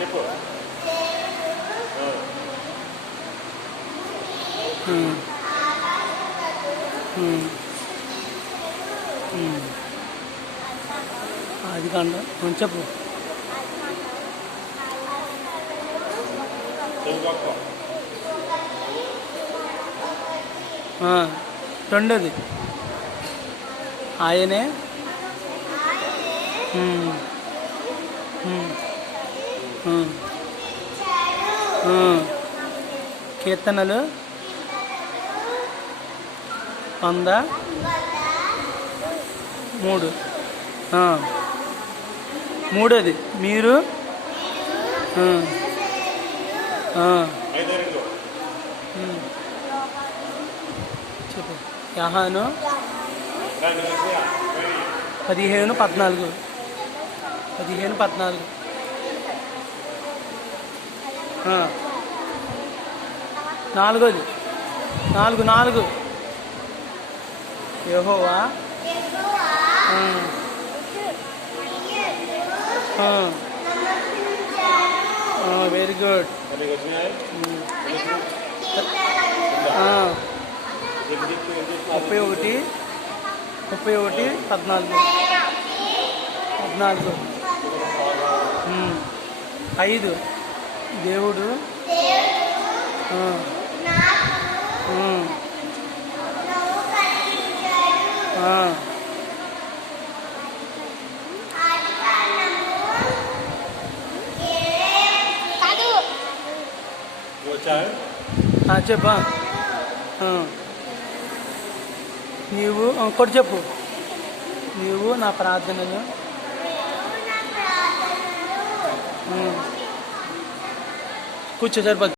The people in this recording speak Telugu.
చెప్పు. అది కండ. చెప్పు. రెండోది. ఆయనే. కీర్తనలు. వంద. మూడు. మూడోది. మీరు. చెప్పు. యహాను. పదిహేను పద్నాలుగు. పదిహేను పద్నాలుగు. నాలుగోది. నాలుగు నాలుగు. యెహోవా. Very good? ముప్పై ఒకటి ముప్పై ఒకటి పద్నాలుగు. పద్నాలుగు. ఐదు. దేవుడు. చెప్పా. నీవు ఇంకోటి చెప్పు. నీవు నా ప్రార్థనలు. ఉమ్. కూర్చో సరిపోద్ది